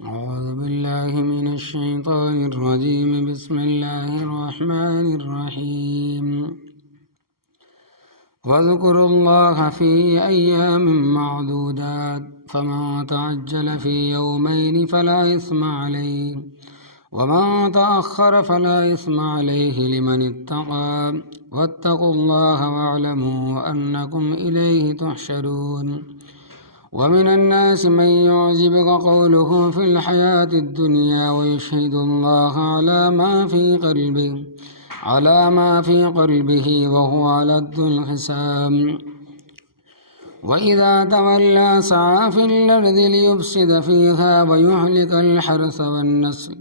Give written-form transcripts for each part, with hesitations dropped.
أعوذ بالله من الشيطان الرجيم. بسم الله الرحمن الرحيم. واذكروا الله في أيام معدودات فمن تعجل في يومين فلا إثم عليه ومن تأخر فلا إثم عليه لمن اتقى واتقوا الله واعلموا أنكم إليه تحشرون. ومن الناس من يعجبك قوله في الحياة الدنيا ويشهد الله على ما في قلبه وهو ألد الخصام. وإذا تولى سعى في الأرض ليفسد فيها ويهلك الحرث والنسل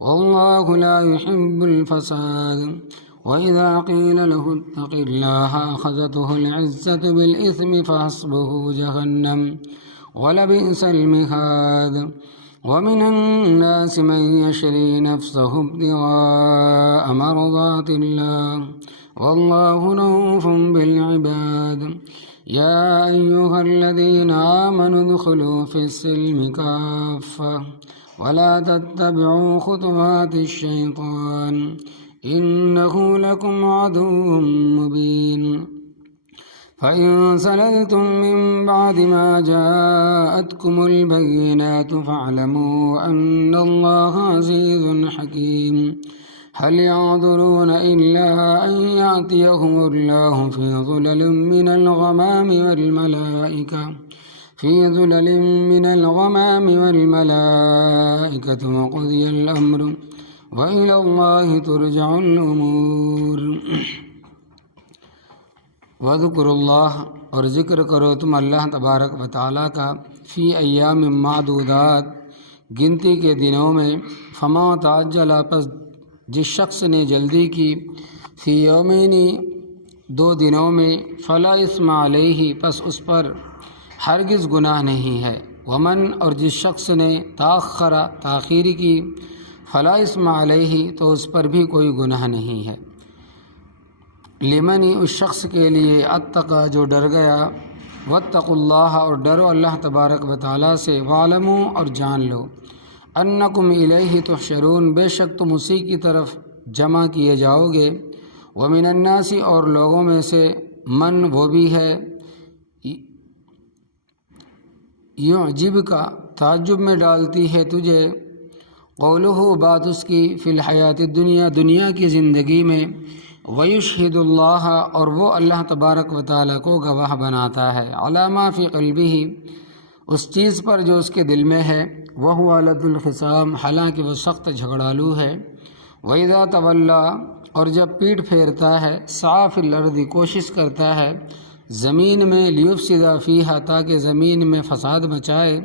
والله لا يحب الفساد. وإذا قيل له اتق الله أخذته العزة بالإثم فحسبه جهنم ولبئس المهاد. ومن الناس من يشري نفسه ابتغاء مرضات الله والله رؤوف بالعباد. يا أيها الذين آمنوا ادخلوا في السلم كافة ولا تتبعوا خطوات الشيطان إنه لكم عدو مبين. فإن سللتم من بعد ما جاءتكم البينات فاعلموا أن الله عزيز حكيم. هل ينظرون إلا أن يأتيهم الله في ظلل من الغمام والملائكة وقضي الأمر وإلى الله ترجع الأمور. وذکر اللہ، اور ذکر کرو تم اللہ تبارک و تعالیٰ کا، فی ایام معدودات، گنتی کے دنوں میں، فما تعجل، پس جس شخص نے جلدی کی، فی یومین، 2 دنوں میں، فلا اثم علیہ، پس اس پر ہرگز گناہ نہیں ہے، ومن، اور جس شخص نے تاخر، تاخیر کی، فلا اثم علیہ، تو اس پر بھی کوئی گناہ نہیں ہے، لمن، اس شخص کے لیے، اتقى، جو ڈر گیا، واتقوا اللہ، اور ڈرو اللہ تبارک و تعالیٰ سے، وعلموا، اور جان لو، انکم الیہ تحشرون، بے شک تم اسی کی طرف جمع کیے جاؤ گے، ومن الناس، اور لوگوں میں سے، من، وہ بھی ہے، یعجبک، تعجب میں ڈالتی ہے تجھے، قولہ، بات اس کی، فی الحیات الدنیا، دنیا کی زندگی میں، ویشہد اللہ، اور وہ اللہ تبارک و تعالیٰ کو گواہ بناتا ہے، علی ما فی قلبہ، اس چیز پر جو اس کے دل میں ہے، وہو لد الخصام، حالانکہ وہ سخت جھگڑالو ہے، وَإِذَا تَوَلَّى، اور جب پیٹھ پھیرتا ہے، سعی فی الارض، کوشش کرتا ہے زمین میں، لیفسد فیہا، تاکہ زمین میں فساد مچائے،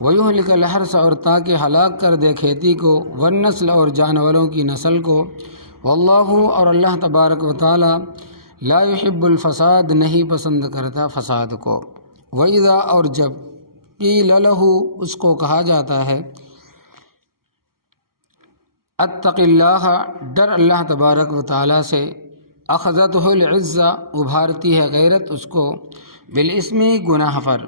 ویہلک الحرث، اور تاکہ ہلاک کر دے کھیتی کو، والنسل، اور جانوروں کی نسل کو، واللہ، اور اللہ تبارک و تعالی، لا يحب الفساد، نہیں پسند کرتا فساد کو، وَإِذَا، اور جب، قیل لہ، اس کو کہا جاتا ہے، اتق اللہ، ڈر اللہ تبارک و تعالی سے، اخذتہ العزہ، ابھارتی ہے غیرت اس کو، بالاسم، گناہ پر،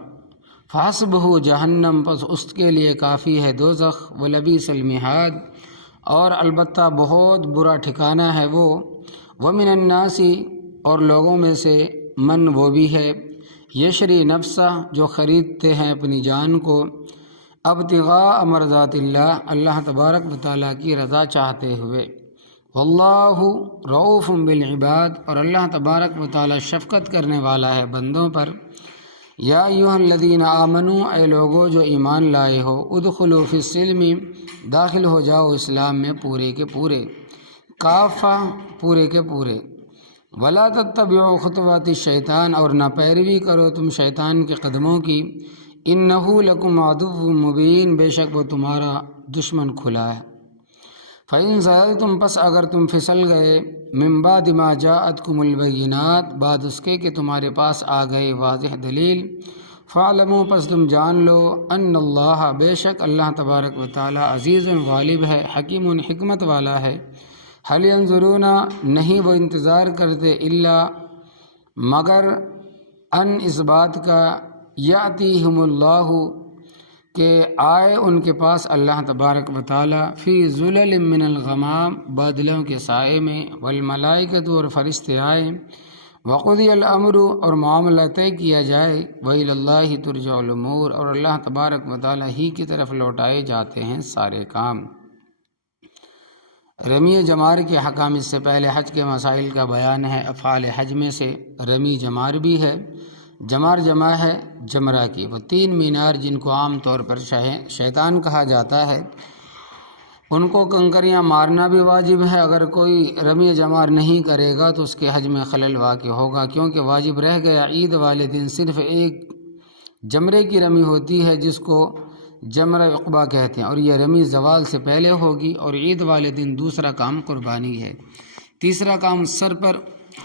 فحسبہ جہنم، پس اس کے لیے کافی ہے دوزخ، ولبیس المہاد، اور البتہ بہت برا ٹھکانہ ہے وہ، ومن الناس، اور لوگوں میں سے، من، وہ بھی ہے، یشری نفسہ، جو خریدتے ہیں اپنی جان کو، ابتغاء مرضات اللہ، اللہ تبارک و تعالیٰ کی رضا چاہتے ہوئے، واللہ رؤوف بالعباد، اور اللہ تبارک و تعالیٰ شفقت کرنے والا ہے بندوں پر. یا ایھا الذین آمنوا، اے لوگو جو ایمان لائے ہو، ادخلوا فی السلم، داخل ہو جاؤ اسلام میں پورے کے پورے، کافہ، پورے کے پورے، ولا تتبعوا خطوات الشیطان، اور نہ پیروی کرو تم شیطان کے قدموں کی، انہ لکم عدو مبین، بے شک وہ تمہارا دشمن کھلا ہے. فإن زللتم، پس اگر تم پھسل گئے، من بعد ما جاءتکم البینات، بعد اس کے کہ تمہارے پاس آ گئے واضح دلیل، فاعلموا، پس تم جان لو، ان اللہ، بے شک اللہ تبارک و تعالی، عزیز، غالب ہے، حکیم، حکمت والا ہے. هل ينظرون، نہیں وہ انتظار کرتے، الا، مگر، ان، اس بات کا، یاتیہم اللہ، کہ آئے ان کے پاس اللہ تبارک و تعالی فی ظلل من الغمام، بادلوں کے سائے میں، والملائکۃ اور فرشتے آئے، وقضی الامر اور معاملہ طے کیا جائے، وإلی اللہ ترجع الامور اور اللہ تبارک و تعالی ہی کی طرف لوٹائے جاتے ہیں سارے کام۔ رمی جمار کے حکام، اس سے پہلے حج کے مسائل کا بیان ہے۔ افعال حج میں سے رمی جمار بھی ہے۔ جمار جمع ہے جمرہ کی، وہ 3 مینار جن کو عام طور پر شیطان کہا جاتا ہے، ان کو کنکریاں مارنا بھی واجب ہے۔ اگر کوئی رمی جمار نہیں کرے گا تو اس کے حج میں خلل واقع ہوگا، کیونکہ واجب رہ گیا عید والے دن صرف ایک جمرے کی رمی ہوتی ہے جس کو جمرہ عقبہ کہتے ہیں، اور یہ رمی زوال سے پہلے ہوگی، اور عید والے دن دوسرا کام قربانی ہے، تیسرا کام سر پر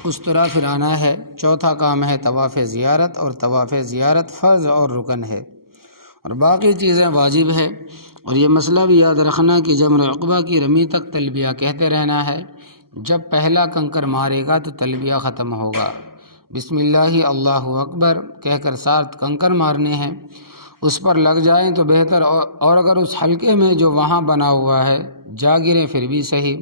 استرا پھرانا ہے، چوتھا کام ہے طواف زیارت، اور طواف زیارت فرض اور رکن ہے، اور باقی چیزیں واجب ہے۔ اور یہ مسئلہ بھی یاد رکھنا کہ جمرہ عقبہ کی رمی تک تلبیہ کہتے رہنا ہے، جب پہلا کنکر مارے گا تو تلبیہ ختم ہوگا، بسم اللہ اللہ اکبر کہہ کر 7 کنکر مارنے ہیں، اس پر لگ جائیں تو بہتر، اور اگر اس حلقے میں جو وہاں بنا ہوا ہے جا گریں پھر بھی صحیح۔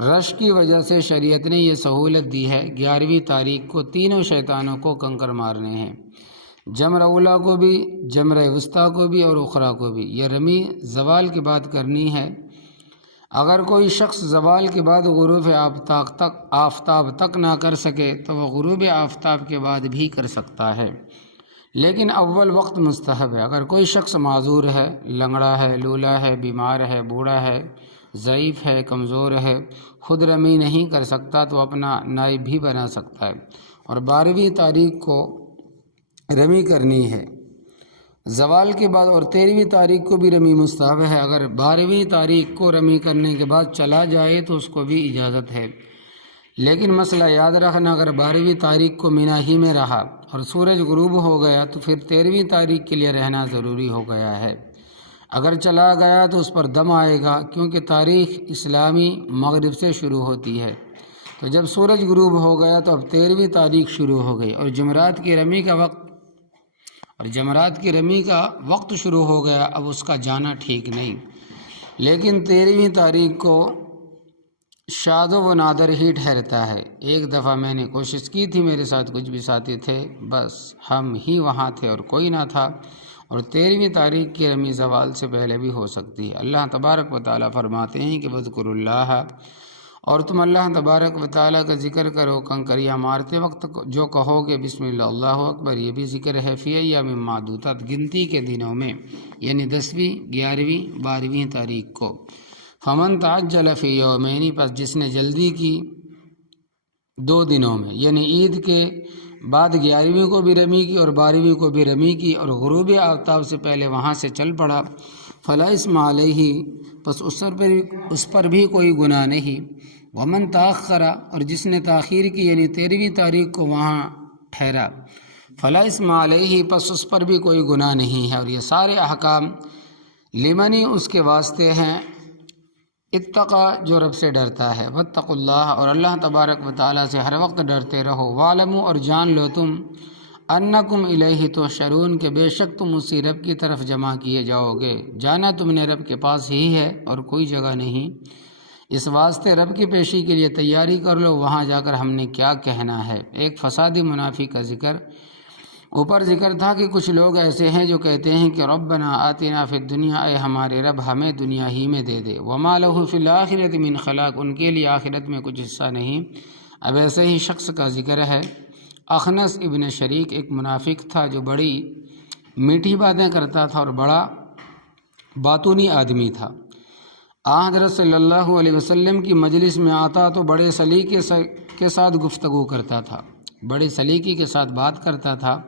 رش کی وجہ سے شریعت نے یہ سہولت دی ہے، 11ویں تاریخ کو تینوں شیطانوں کو کنکر مارنے ہیں، جمرہ اولیٰ کو بھی، جمرہ وسطیٰ کو بھی، اور اخریٰ کو بھی۔ یہ رمی زوال کے بعد کرنی ہے۔ اگر کوئی شخص زوال کے بعد غروب آفتاب تک نہ کر سکے تو وہ غروب آفتاب کے بعد بھی کر سکتا ہے، لیکن اول وقت مستحب ہے۔ اگر کوئی شخص معذور ہے، لنگڑا ہے، لولا ہے، بیمار ہے، بوڑھا ہے، ضعیف ہے، کمزور ہے، خود رمی نہیں کر سکتا تو اپنا نائب بھی بنا سکتا ہے، اور 12ویں تاریخ کو رمی کرنی ہے زوال کے بعد، اور 13ویں تاریخ کو بھی رمی مستحب ہے۔ اگر 12ویں تاریخ کو رمی کرنے کے بعد چلا جائے تو اس کو بھی اجازت ہے، لیکن مسئلہ یاد رکھنا، اگر 12ویں تاریخ کو مینا ہی میں رہا اور سورج غروب ہو گیا تو پھر 13ویں تاریخ کے لیے رہنا ضروری ہو گیا ہے۔ اگر چلا گیا تو اس پر دم آئے گا، کیونکہ تاریخ اسلامی مغرب سے شروع ہوتی ہے، تو جب سورج غروب ہو گیا تو اب 13ویں تاریخ شروع ہو گئی، اور جمرات کی رمی کا وقت شروع ہو گیا، اب اس کا جانا ٹھیک نہیں۔ لیکن 13ویں تاریخ کو شاذ و نادر ہی ٹھہرتا ہے۔ ایک دفعہ میں نے کوشش کی تھی، میرے ساتھ کچھ بھی ساتھی تھے، بس ہم ہی وہاں تھے اور کوئی نہ تھا، اور 13ویں تاریخ کی رمی زوال سے پہلے بھی ہو سکتی ہے۔ اللہ تبارک و تعالیٰ فرماتے ہیں کہ وَاذْكُرُوا اللَّهَ، اور تم اللہ تبارک و تعالیٰ کا ذکر کرو کنکریاں مارتے وقت جو کہو گے بسم اللہ اللہ اکبر، یہ بھی ذکر ہے، فی ایام معدودات، گنتی کے دنوں میں، یعنی 10ویں، 11ویں، 12ویں تاریخ کو۔ فمن تعجل فی یومین، پس جس نے جلدی کی 2 دنوں میں، یعنی عید کے بعد 11ویں کو بھی رمی کی اور 12ویں کو بھی رمی کی، اور غروب آفتاب سے پہلے وہاں سے چل پڑا، فلا اسم علیہ، پس اس پر بھی کوئی گناہ نہیں۔ ومن تاخر، اور جس نے تاخیر کی یعنی 13ویں تاریخ کو وہاں ٹھہرا، فلا اسم علیہ، پس اس پر بھی کوئی گناہ نہیں ہے۔ اور یہ سارے احکام لمنی اس کے واسطے ہیں، اتقا جو رب سے ڈرتا ہے، واتقوا اللہ، اور اللہ تبارک و تعالیٰ سے ہر وقت ڈرتے رہو، وعلموا، اور جان لو تم، انکم الیہ تحشرون، کہ بے شک تم اسی رب کی طرف جمع کیے جاؤ گے۔ جانا تم نے رب کے پاس ہی ہے اور کوئی جگہ نہیں، اس واسطے رب کی پیشی کے لیے تیاری کر لو، وہاں جا کر ہم نے کیا کہنا ہے۔ ایک فسادی منافق کا ذکر اوپر ذکر تھا کہ کچھ لوگ ایسے ہیں جو کہتے ہیں کہ ربنا آتنا فی الدنیا، اے ہمارے رب ہمیں دنیا ہی میں دے دے، وما لہ فی الآخرۃ من خلاق، ان کے لیے آخرت میں کچھ حصہ نہیں۔ اب ایسے ہی شخص کا ذکر ہے، اخنس ابن شریک ایک منافق تھا جو بڑی میٹھی باتیں کرتا تھا اور بڑا باتونی آدمی تھا۔ حضرت صلی اللہ علیہ وسلم کی مجلس میں آتا تو بڑے سلیقے کے ساتھ گفتگو کرتا تھا، بڑے سلیقے کے ساتھ بات کرتا تھا،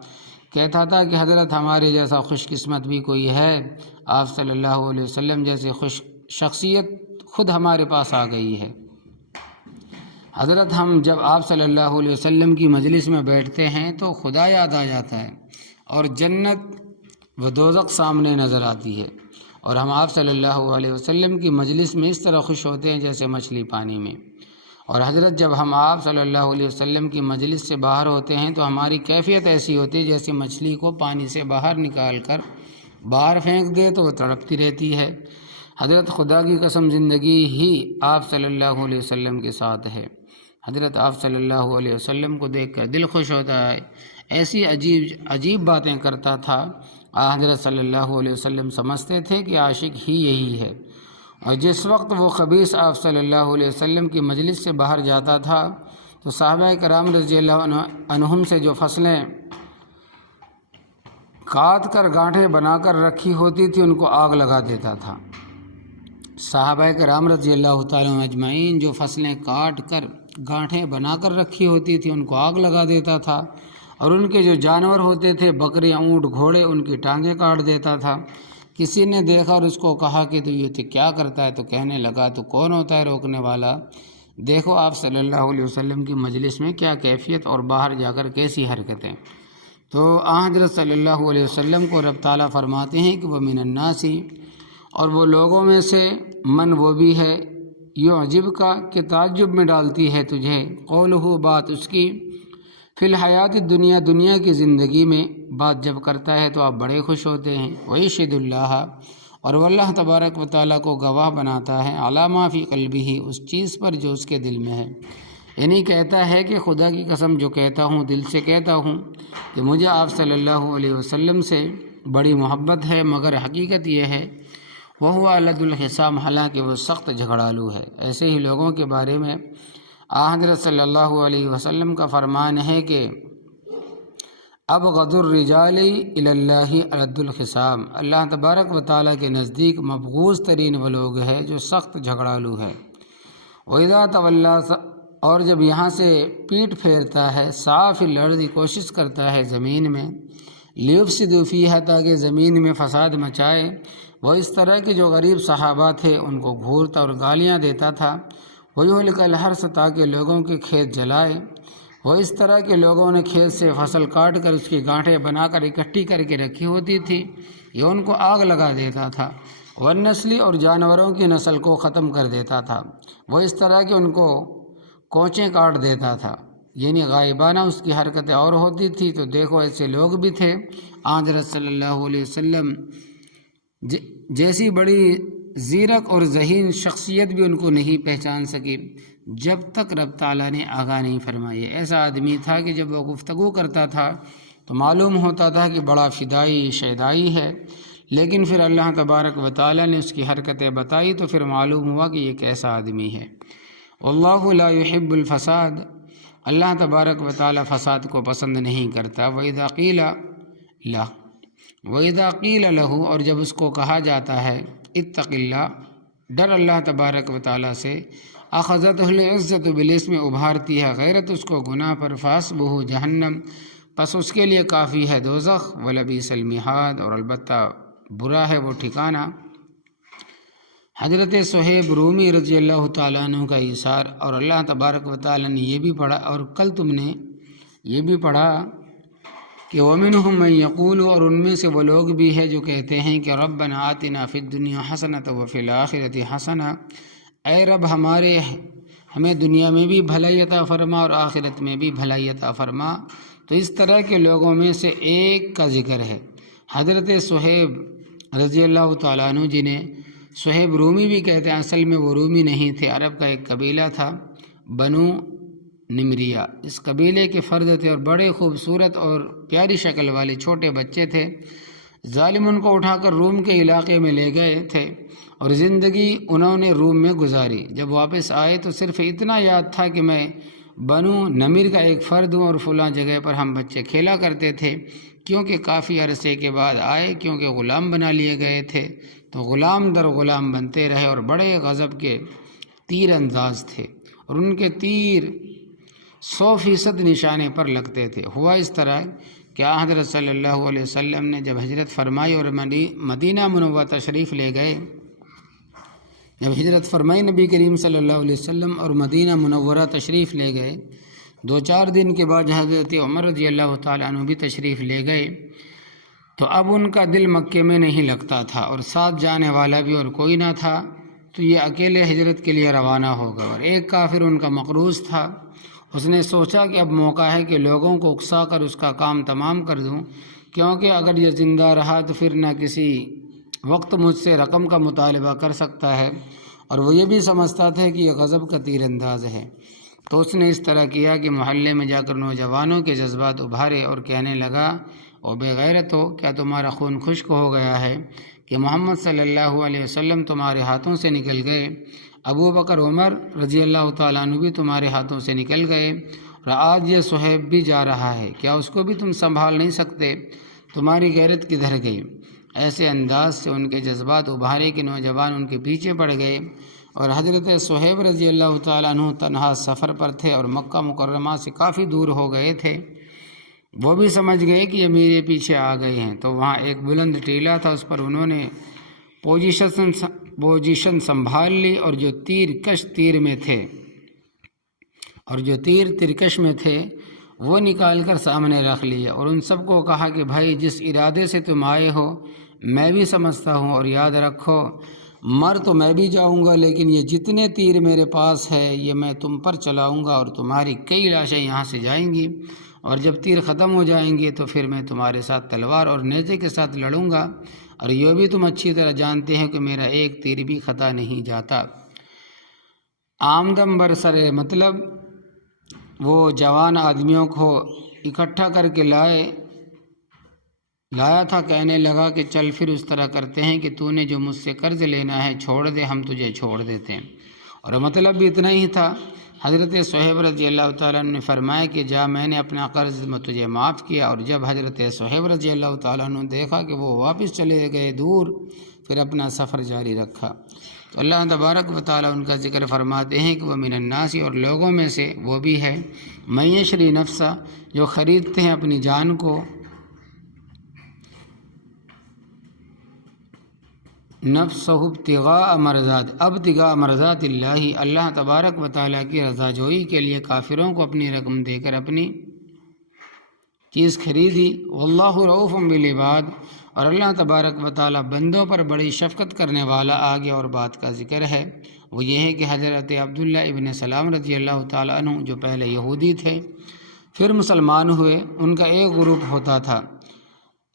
کہتا تھا کہ حضرت ہمارے جیسا خوش قسمت بھی کوئی ہے، آپ صلی اللہ علیہ وسلم جیسی خوش شخصیت خود ہمارے پاس آ گئی ہے۔ حضرت ہم جب آپ صلی اللہ علیہ وسلم کی مجلس میں بیٹھتے ہیں تو خدا یاد آ جاتا ہے، اور جنت و دوزخ سامنے نظر آتی ہے، اور ہم آپ صلی اللہ علیہ وسلم کی مجلس میں اس طرح خوش ہوتے ہیں جیسے مچھلی پانی میں۔ اور حضرت جب ہم آپ صلی اللہ علیہ وسلم کی مجلس سے باہر ہوتے ہیں تو ہماری کیفیت ایسی ہوتی ہے جیسے مچھلی کو پانی سے باہر نکال کر باہر پھینک دے تو وہ تڑپتی رہتی ہے۔ حضرت خدا کی قسم زندگی ہی آپ صلی اللہ علیہ وسلم کے ساتھ ہے۔ حضرت آپ صلی اللہ علیہ وسلم کو دیکھ کر دل خوش ہوتا ہے، ایسی عجیب باتیں کرتا تھا۔ حضرت صلی اللہ علیہ وسلم سمجھتے تھے کہ عاشق ہی یہی ہے، اور جس وقت وہ خبیث آپ صلی اللہ علیہ وسلم کی مجلس سے باہر جاتا تھا تو صحابہ کرام رضی اللہ عنہم سے جو فصلیں کاٹ کر گانٹھیں بنا کر رکھی ہوتی تھی ان کو آگ لگا دیتا تھا۔ صحابہ کرام رضی اللہ تعالیٰ اجمعین جو فصلیں کاٹ کر گانٹھیں بنا کر رکھی ہوتی تھی ان کو آگ لگا دیتا تھا، اور ان کے جو جانور ہوتے تھے بکریاں، اونٹ، گھوڑے، ان کی ٹانگیں کاٹ دیتا تھا۔ کسی نے دیکھا اور اس کو کہا کہ تو یہ کیا کرتا ہے؟ تو کہنے لگا تو کون ہوتا ہے روکنے والا؟ دیکھو آپ صلی اللہ علیہ وسلم کی مجلس میں کیا کیفیت اور باہر جا کر کیسی حرکتیں۔ تو حضرت صلی اللہ علیہ وسلم کو رب تعالیٰ فرماتے ہیں کہ وہ من الناس، اور وہ لوگوں میں سے من وہ بھی ہے، یعجب کا کہ تعجب میں ڈالتی ہے تجھے، قولہ بات اس کی، فی الحیات دنیا دنیا کی زندگی میں بات جب کرتا ہے تو آپ بڑے خوش ہوتے ہیں، ویشہد اللہ، اور وہ اللہ تبارک و تعالیٰ کو گواہ بناتا ہے، علی ما فی قلبہ، اس چیز پر جو اس کے دل میں ہے۔ یعنی کہتا ہے کہ خدا کی قسم جو کہتا ہوں دل سے کہتا ہوں کہ مجھے آپ صلی اللہ علیہ وسلم سے بڑی محبت ہے، مگر حقیقت یہ ہے وَهُوَ لَدُ الْخِصَامِ، حالانکہ وہ سخت جھگڑالو ہے۔ ایسے ہی لوگوں کے بارے میں حضرت صلی اللہ علیہ وسلم کا فرمان ہے کہ ابغض الرجال الی اللہ لد الخصام، اللہ تبارک و تعالیٰ کے نزدیک مبغوض ترین وہ لوگ ہے جو سخت جھگڑالو ہے۔ وَإِذَا تَوَلَّىٰ، اور جب یہاں سے پیٹ پھیرتا ہے، صاف الارض، کوشش کرتا ہے زمین میں، لیفسد فیہا، تاکہ زمین میں فساد مچائے، وہ اس طرح کے جو غریب صحابہ تھے ان کو گھورتا اور گالیاں دیتا تھا، وَيُهْلِكَ الْحَرْثَ، تاکہ لوگوں کے کھیت جلائے، وہ اس طرح کے لوگوں نے کھیت سے فصل کاٹ کر اس کی گانٹھیں بنا کر اکٹھی کر کے رکھی ہوتی تھی، یہ ان کو آگ لگا دیتا تھا، والنسل، اور جانوروں کی نسل کو ختم کر دیتا تھا، وہ اس طرح کہ ان کو کوچیں کاٹ دیتا تھا، یعنی غائبانہ اس کی حرکتیں اور ہوتی تھی۔ تو دیکھو ایسے لوگ بھی تھے، حضرت صلی اللہ علیہ وسلم جیسی بڑی زیرک اور ذہین شخصیت بھی ان کو نہیں پہچان سکی جب تک رب تعالیٰ نے آگاہ نہیں فرمائی۔ ایسا آدمی تھا کہ جب وہ گفتگو کرتا تھا تو معلوم ہوتا تھا کہ بڑا فدائی شیدائی ہے، لیکن پھر اللہ تبارک و تعالیٰ نے اس کی حرکتیں بتائی تو پھر معلوم ہوا کہ یہ کیسا آدمی ہے۔ واللہ لا يحب الفساد، اللہ تبارک و تعالیٰ فساد کو پسند نہیں کرتا۔ وَإِذَا قِيلَ لَهُ، اور جب اس کو کہا جاتا ہے اتق اللہ، ڈر اللہ تبارک و تعالیٰ سے، اخذتہ العزت بالاسم، ابھارتی ہے غیرت اس کو گناہ پر، فحسبہ جہنم، پس اس کے لیے کافی ہے دوزخ، ولبئس المہاد، اور البتہ برا ہے وہ ٹھکانہ۔ حضرت صہیب رومی رضی اللہ تعالیٰ عنہ کا ایثار، اور اللہ تبارک و تعالیٰ نے یہ بھی پڑھا، اور کل تم نے یہ بھی پڑھا کہ وَمِنْهُمْ مَنْ يَقُولُ، اور ان میں سے وہ لوگ بھی ہے جو کہتے ہیں کہ رَبَّنَا آتِنَا فِي الدُّنْيَا حَسَنَةً وَفِي الْآخِرَةِ حَسَنَةً، اے رب ہمیں دنیا میں بھی بھلائی عطا فرما اور آخرت میں بھی بھلائی عطا فرما۔ تو اس طرح کے لوگوں میں سے ایک کا ذکر ہے، حضرت صہیب رضی اللہ تعالیٰ عنہ، جنہیں صہیب رومی بھی کہتے ہیں، اصل میں وہ رومی نہیں تھے، عرب کا ایک قبیلہ تھا، بنو نمریہ، اس قبیلے کے فرد تھے، اور بڑے خوبصورت اور پیاری شکل والے چھوٹے بچے تھے۔ ظالم ان کو اٹھا کر روم کے علاقے میں لے گئے تھے، اور زندگی انہوں نے روم میں گزاری۔ جب واپس آئے تو صرف اتنا یاد تھا کہ میں بنو نمیر کا ایک فرد ہوں، اور فلاں جگہ پر ہم بچے کھیلا کرتے تھے، کیونکہ کافی عرصے کے بعد آئے، کیونکہ غلام بنا لیے گئے تھے، تو غلام در غلام بنتے رہے، اور بڑے غضب کے تیر انداز تھے، اور ان کے تیر 100% نشانے پر لگتے تھے۔ ہوا اس طرح کہ حضرت صلی اللہ علیہ وسلم نے جب ہجرت فرمائی اور مدینہ منورہ تشریف لے گئے، جب ہجرت فرمائی نبی کریم صلی اللہ علیہ وسلم اور مدینہ منورہ تشریف لے گئے، 2-4 دن کے بعد حضرت عمر رضی اللہ تعالیٰ عنہ بھی تشریف لے گئے، تو اب ان کا دل مکے میں نہیں لگتا تھا، اور ساتھ جانے والا بھی اور کوئی نہ تھا، تو یہ اکیلے ہجرت کے لیے روانہ ہو گئے، اور ایک کافر ان کا مقروض تھا، اس نے سوچا کہ اب موقع ہے کہ لوگوں کو اکسا کر اس کا کام تمام کر دوں، کیونکہ اگر یہ زندہ رہا تو پھر نہ کسی وقت مجھ سے رقم کا مطالبہ کر سکتا ہے، اور وہ یہ بھی سمجھتا تھا کہ یہ غضب کا تیر انداز ہے۔ تو اس نے اس طرح کیا کہ محلے میں جا کر نوجوانوں کے جذبات ابھارے اور کہنے لگا، او بے غیرتو، کیا تمہارا خون خشک ہو گیا ہے کہ محمد صلی اللہ علیہ وسلم تمہارے ہاتھوں سے نکل گئے؟ ابو بکر عمر رضی اللہ تعالیٰ عنہ بھی تمہارے ہاتھوں سے نکل گئے، اور آج یہ صہیب بھی جا رہا ہے، کیا اس کو بھی تم سنبھال نہیں سکتے؟ تمہاری غیرت کدھر گئی؟ ایسے انداز سے ان کے جذبات ابھارے کہ نوجوان ان کے پیچھے پڑ گئے، اور حضرت صہیب رضی اللہ تعالیٰ عنہ تنہا سفر پر تھے اور مکہ مکرمہ سے کافی دور ہو گئے تھے۔ وہ بھی سمجھ گئے کہ یہ میرے پیچھے آ گئے ہیں، تو وہاں ایک بلند ٹیلا تھا، اس پر انہوں نے پوزیشن سنبھال لی، اور جو تیر ترکش میں تھے وہ نکال کر سامنے رکھ لیا، اور ان سب کو کہا کہ بھائی جس ارادے سے تم آئے ہو میں بھی سمجھتا ہوں، اور یاد رکھو مر تو میں بھی جاؤں گا، لیکن یہ جتنے تیر میرے پاس ہے یہ میں تم پر چلاؤں گا، اور تمہاری کئی لاشیں یہاں سے جائیں گی، اور جب تیر ختم ہو جائیں گے تو پھر میں تمہارے ساتھ تلوار اور نیزے کے ساتھ لڑوں گا، اور یہ بھی تم اچھی طرح جانتے ہیں کہ میرا ایک تیر بھی خطا نہیں جاتا۔ آمدم برسر مطلب وہ جوان آدمیوں کو اکٹھا کر کے لایا تھا، کہنے لگا کہ چل پھر اس طرح کرتے ہیں کہ تو نے جو مجھ سے قرض لینا ہے چھوڑ دے، ہم تجھے چھوڑ دیتے ہیں۔ اور مطلب بھی اتنا ہی تھا۔ حضرت صہیب رضی اللہ تعالیٰ عنہ نے فرمایا کہ جا، میں نے اپنا قرض میں تجھے معاف کیا۔ اور جب حضرت صہیب رضی اللہ تعالیٰ عنہ نے دیکھا کہ وہ واپس چلے گئے دور، پھر اپنا سفر جاری رکھا۔ تو اللہ تبارک و تعالیٰ ان کا ذکر فرماتے ہیں کہ وہ من الناس، اور لوگوں میں سے وہ بھی ہے، من یشری نفسہ، جو خریدتے ہیں اپنی جان کو، نفسہ ابتغاء مرضات اللہ، اللہ تبارک و تعالیٰ کی رضا جوئی کے لیے کافروں کو اپنی رقم دے کر اپنی چیز خریدی۔ واللہ رؤوف بالعباد، اور اللہ تبارک و تعالیٰ بندوں پر بڑی شفقت کرنے والا۔ آگے اور بات کا ذکر ہے، وہ یہ ہے کہ حضرت عبداللہ ابن سلام رضی اللہ تعالیٰ عنہ جو پہلے یہودی تھے پھر مسلمان ہوئے، ان کا ایک گروپ ہوتا تھا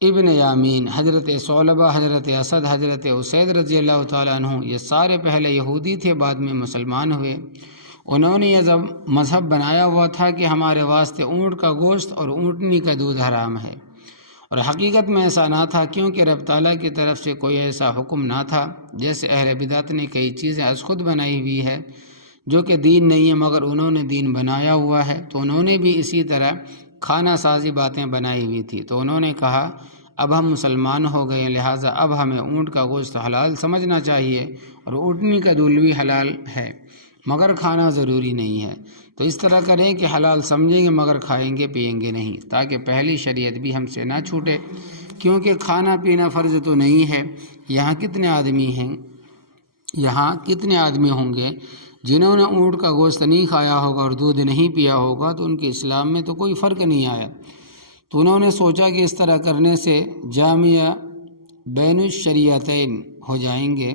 ابن یامین، حضرت ثعلبہ، حضرت اسد، حضرت اسید رضی اللہ تعالیٰ عنہ، یہ سارے پہلے یہودی تھے، بعد میں مسلمان ہوئے۔ انہوں نے یہ مذہب بنایا ہوا تھا کہ ہمارے واسطے اونٹ کا گوشت اور اونٹنی کا دودھ حرام ہے، اور حقیقت میں ایسا نہ تھا، کیونکہ رب تعالیٰ کی طرف سے کوئی ایسا حکم نہ تھا۔ جیسے اہل بدعت نے کئی چیزیں از خود بنائی ہوئی ہے جو کہ دین نہیں ہے، مگر انہوں نے دین بنایا ہوا ہے، تو انہوں نے بھی اسی طرح کھانا سازی باتیں بنائی ہوئی تھی۔ تو انہوں نے کہا اب ہم مسلمان ہو گئے، لہٰذا اب ہمیں اونٹ کا گوشت حلال سمجھنا چاہیے، اور اونٹنی کا دودھ بھی حلال ہے، مگر کھانا ضروری نہیں ہے۔ تو اس طرح کریں کہ حلال سمجھیں گے مگر کھائیں گے پیئیں گے نہیں، تاکہ پہلی شریعت بھی ہم سے نہ چھوٹے، کیونکہ کھانا پینا فرض تو نہیں ہے۔ یہاں کتنے آدمی ہوں گے جنہوں نے اونٹ کا گوشت نہیں کھایا ہوگا اور دودھ نہیں پیا ہوگا، تو ان کے اسلام میں تو کوئی فرق نہیں آیا۔ تو انہوں نے سوچا کہ اس طرح کرنے سے جامع بین الشریعتین ہو جائیں گے،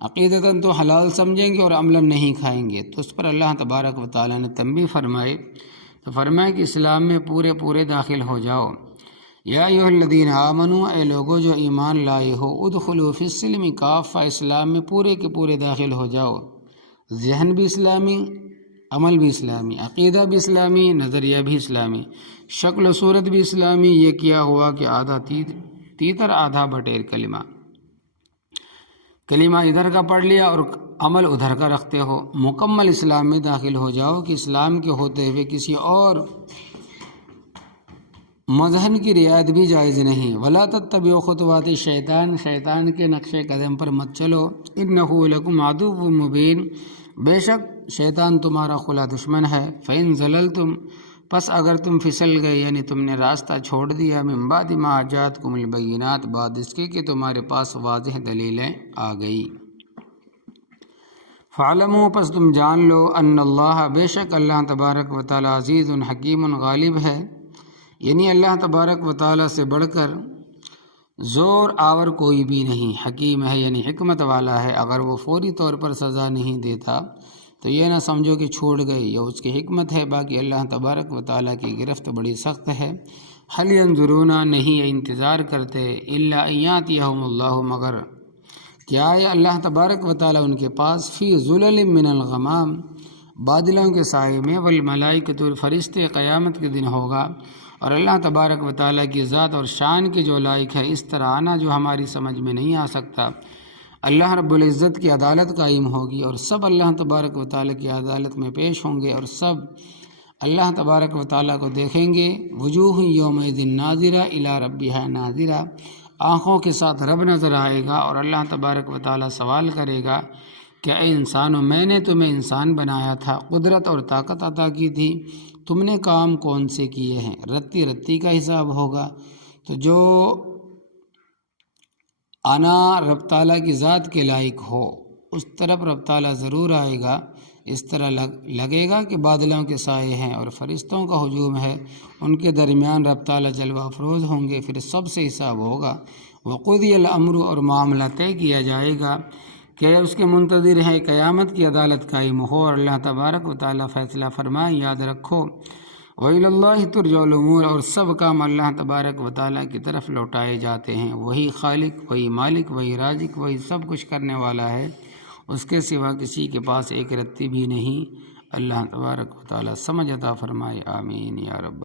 عقیدتاً تو حلال سمجھیں گے اور عملاً نہیں کھائیں گے۔ تو اس پر اللہ تبارک و تعالیٰ نے تنبیہ فرمائے، تو فرمایا کہ اسلام میں پورے داخل ہو جاؤ۔ یا ایھا الذین آمنوا، اے لوگو جو ایمان لائے ہو، ادخلوا فی السلم کافہ، اسلام میں پورے کے پورے داخل ہو جاؤ۔ ذہن بھی اسلامی، عمل بھی اسلامی، عقیدہ بھی اسلامی، نظریہ بھی اسلامی، شکل و صورت بھی اسلامی۔ یہ کیا ہوا کہ آدھا تیتر آدھا بٹیر کلمہ ادھر کا پڑھ لیا اور عمل ادھر کا رکھتے ہو۔ مکمل اسلام میں داخل ہو جاؤ کہ اسلام کے ہوتے ہوئے کسی اور مذہب کی رعایت بھی جائز نہیں۔ ولا تتبعوا خطوات الشیطان، شیطان کے نقش قدم پر مت چلو۔ انہ لکم عدو مبین، بے شک شیطان تمہارا کھلا دشمن ہے۔ فإن زللتم، پس اگر تم پھسل گئے، یعنی تم نے راستہ چھوڑ دیا، من بعد ما جاءتکم البینات، بعد اس کے کہ تمہارے پاس واضح دلیلیں آ گئی۔ فاعلموا، پس تم جان لو، ان اللہ، بے شک اللہ تبارک و تعالی، عزیز حکیم، غالب ہے، یعنی اللہ تبارک و تعالی سے بڑھ کر زور آور کوئی بھی نہیں، حکیم ہے یعنی حکمت والا ہے۔ اگر وہ فوری طور پر سزا نہیں دیتا تو یہ نہ سمجھو کہ چھوڑ گئے، یہ اس کی حکمت ہے۔ باقی اللہ تبارک و تعالیٰ کی گرفت بڑی سخت ہے، حل ینظرون نہیں انتظار کرتے الا ان یاتیہم اللہ مگر کیا ہے اللہ تبارک و تعالیٰ ان کے پاس فی ظلل من الغمام بادلوں کے سائے میں والملائکۃ فرشتے قیامت کے دن ہوگا اور اللہ تبارک و تعالیٰ کی ذات اور شان کے جو لائق ہے اس طرح آنا جو ہماری سمجھ میں نہیں آ سکتا۔ اللہ رب العزت کی عدالت قائم ہوگی اور سب اللہ تبارک و تعالیٰ کی عدالت میں پیش ہوں گے اور سب اللہ تبارک و تعالیٰ کو دیکھیں گے۔ وجوہ یومئذ ناظرہ الی ربہا ناظرہ، آنکھوں کے ساتھ رب نظر آئے گا اور اللہ تبارک و تعالیٰ سوال کرے گا کہ اے انسانوں میں نے تمہیں انسان بنایا تھا، قدرت اور طاقت عطا کی تھی، تم نے کام کون سے کیے ہیں؟ رتی رتی کا حساب ہوگا۔ تو جو آنا رب تعالیٰ کی ذات کے لائق ہو اس طرف رب تعالیٰ ضرور آئے گا۔ اس طرح لگے گا کہ بادلوں کے سائے ہیں اور فرشتوں کا ہجوم ہے، ان کے درمیان رب تعالیٰ جلوہ افروز ہوں گے، پھر سب سے حساب ہوگا۔ وقضی الامر، اور معاملہ طے کیا جائے گا کہ اس کے منتظر ہے قیامت کی عدالت قائم ہو اور اللہ تبارک و تعالیٰ فیصلہ فرمائے۔ یاد رکھو وَإِلَى اللَّهِ تُرْجَعُ الْأُمُورُ، اور سب کام اللہ تبارک و تعالیٰ کی طرف لوٹائے جاتے ہیں۔ وہی خالق، وہی مالک، وہی رازق، وہی سب کچھ کرنے والا ہے، اس کے سوا کسی کے پاس ایک رتی بھی نہیں۔ اللہ تبارک و تعالیٰ سمجھ عطا فرمائے، آمین یا رب۔